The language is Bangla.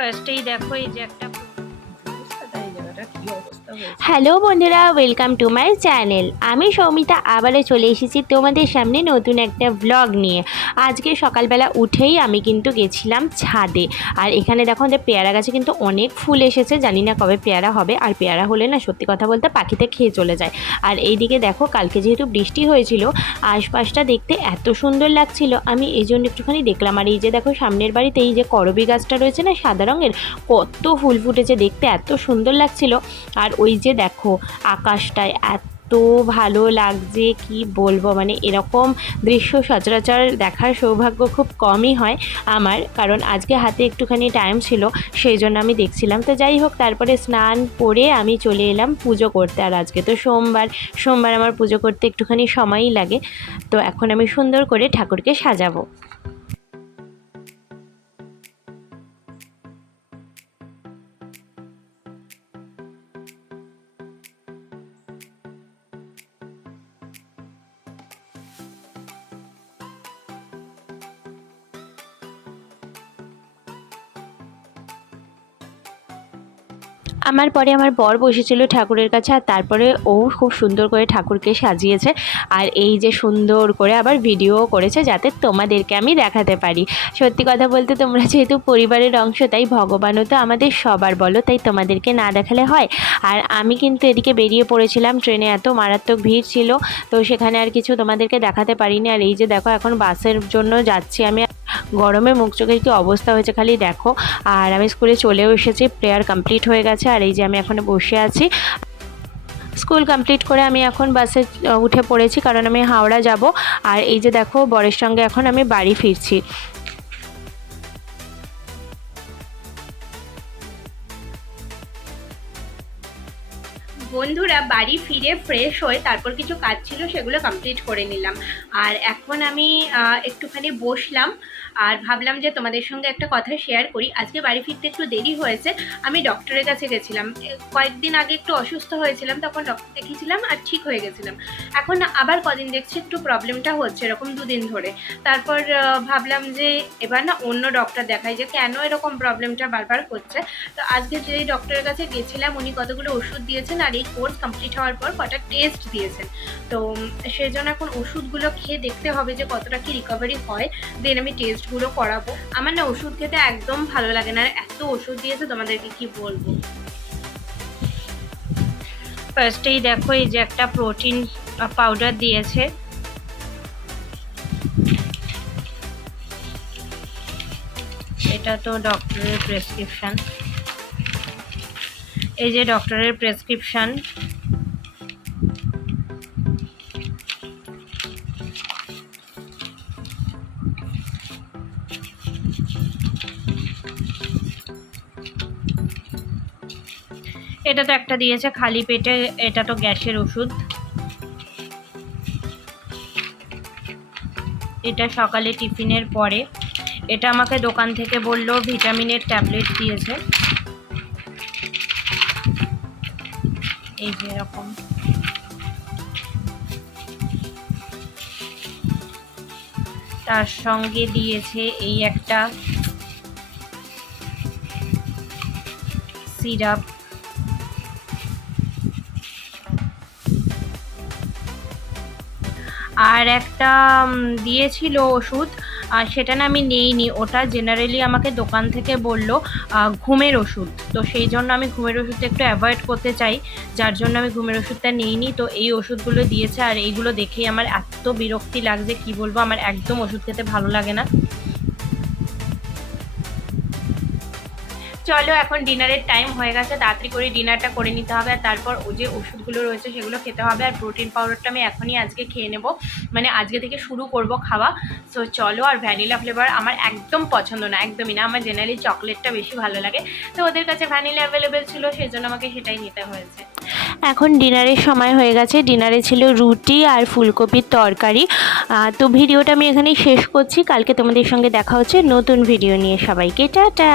ফার্স্টেই দেখো এই যে একটা হ্যালো বন্ধুরা, ওয়েলকাম টু মাই চ্যানেল। আমি সৌমিতা আবারও চলে এসেছি তোমাদের সামনে নতুন একটা ব্লগ নিয়ে। আজকে সকালবেলা উঠেই আমি কিন্তু গেছিলাম ছাদে। আর এখানে দেখো যে পেয়ারা গাছে কিন্তু অনেক ফুল এসেছে, জানি না কবে পেয়ারা হবে। আর পেয়ারা হলে না সত্যি কথা বলতে পাখিতে খেয়ে চলে যায়। আর এইদিকে দেখো কালকে যেহেতু বৃষ্টি হয়েছিল, আশপাশটা দেখতে এত সুন্দর লাগছিল, আমি এই জন্য একটুখানি দেখলাম। আর এই যে দেখো সামনের বাড়িতে এই যে করবী গাছটা রয়েছে না সাদা রঙের, কত ফুল ফুটেছে, দেখতে এত সুন্দর লাগছিল। আর ওই যে দেখো আকাশটায় এত ভালো লাগছে কি বলবো, মানে এরকম দৃশ্য সচরাচর দেখার সৌভাগ্য খুব কমই হয় আমার, কারণ আজকে হাতে একটুখানি টাইম ছিল, সেই জন্য আমি দেখছিলাম। তো যাই হোক, তারপরে স্নান করে আমি চলে এলাম পুজো করতে। আর আজকে তো সোমবার আমার পুজো করতে একটুখানি সময়ই লাগে। তো এখন আমি সুন্দর করে ঠাকুরকে সাজাবো। আমার পরে আমার বর বসেছিল ঠাকুরের কাছে, আর তারপরে ও খুব সুন্দর করে ঠাকুরকে সাজিয়েছে। আর এই যে সুন্দর করে আবার ভিডিও করেছে, যাতে তোমাদেরকে আমি দেখাতে পারি। সত্যি কথা বলতে তোমরা যেহেতু পরিবারের অংশ, তাই ভগবানও তো আমাদের সবার, বলো, তাই তোমাদেরকে না দেখালে হয়। আর আমি কিন্তু এদিকে বেরিয়ে পড়েছিলাম, ট্রেনে এত মারাত্মক ভিড় ছিল, তো সেখানে আর কিছু তোমাদেরকে দেখাতে পারিনি। আর এই যে দেখো এখন বাসের জন্য যাচ্ছি আমি। গরমে মুখ চোখের কি অবস্থা হয়েছে খালি দেখো। আর আমি স্কুলে চলেও এসেছি, প্রেয়ার কমপ্লিট হয়ে গেছে। আর এই যে আমি এখন বসে আছি। স্কুল কমপ্লিট করে আমি এখন বাসে উঠে পড়েছি, কারণ আমি হাওড়া যাব। আর এই যে দেখো বরের সঙ্গে এখন আমি বাড়ি ফিরছি। বন্ধুরা বাড়ি ফিরে ফ্রেশ হয়ে তারপর কিছু কাজ ছিল, সেগুলো কমপ্লিট করে নিলাম। আর এখন আমি একটুখানি বসলাম আর ভাবলাম যে তোমাদের সঙ্গে একটা কথা শেয়ার করি। আজকে বাড়ি ফিরতে একটু দেরি হয়েছে, আমি ডক্টরের কাছে গেছিলাম। কয়েকদিন আগে একটু অসুস্থ হয়েছিলাম, তখন ডক্টর দেখিয়েছিলাম আর ঠিক হয়ে গেছিলাম। এখন আবার কদিন দেখছি একটু প্রবলেমটা হচ্ছে, এরকম 2 দিন ধরে। তারপর ভাবলাম যে এবার না অন্য ডক্টর দেখাই, যে কেন এরকম প্রবলেমটা বারবার হচ্ছে। তো আজকে যেই ডক্টরের কাছে গেছিলাম, উনি কতগুলো ওষুধ দিয়েছেন, আর এই কোর্স কমপ্লিট হওয়ার পর কটা টেস্ট দিয়েছেন। তো সেই জন্য এখন ওষুধগুলো খেয়ে দেখতে হবে যে কতটা কি রিকভারি হয়, দেন আমি টেস্টগুলো করাবো। আমার না ওষুধ খেতে একদম ভালো লাগে না, আর এত ওষুধ দিয়েছে তোমাদেরকে কি বলবো। ফার্স্টেই দেখো এই যে একটা প্রোটিন পাউডার দিয়েছে, এটা তো ডক্টরের প্রেসক্রিপশন। এই যে ডক্টরের প্রেসক্রিপশন। এটা তো একটা দিয়েছে খালি পেটে, এটা তো গ্যাসের ওষুধ। এটা সকালে টিফিনের পরে। এটা আমাকে দোকান থেকে বললো ভিটামিনের ট্যাবলেট দিয়েছে, এই যে এরকম। তার সঙ্গে দিয়েছে এই একটা সিরাপ। আর একটা দিয়েছিল ওষুধ, আর সেটা না আমি নেইনি, ওটা জেনারেলি আমাকে দোকান থেকে বললো ঘুমের ওষুধ। তো সেই জন্য আমি ঘুমের ওষুধটা একটু অ্যাভয়েড করতে চাই, যার জন্য আমি ঘুমের ওষুধটা নিইনি। তো এই ওষুধগুলো দিয়েছে, আর এইগুলো দেখেই আমার এত বিরক্তি লাগছে কি বলবো, আমার একদম ওষুধ খেতে ভালো লাগে না। চলো এখন ডিনারের টাইম হয়ে গেছে, তাড়াতাড়ি করে ডিনারটা করে নিতে হবে, আর তারপর ও যে ওষুধগুলো রয়েছে সেগুলো খেতে হবে। আর প্রোটিন পাউডারটা আমি এখনই আজকে খেয়ে নেব, মানে আজকে থেকে শুরু করব খাওয়া। সো চলো। আর ভ্যানিলা ফ্লেভার আমার একদম পছন্দ না, একদমই না, আমার জেনারেলি চকলেটটা বেশি ভালো লাগে। তো ওদের কাছে ভ্যানিলা অ্যাভেলেবেল ছিল, সেই জন্য আমাকে সেটাই নিতে হয়েছে। এখন ডিনারের সময় হয়ে গেছে। ডিনারে ছিল রুটি আর ফুলকপির তরকারি। তো ভিডিওটা আমি এখানেই শেষ করছি। কালকে তোমাদের সঙ্গে দেখা হচ্ছে নতুন ভিডিও নিয়ে। সবাইকে টাটা।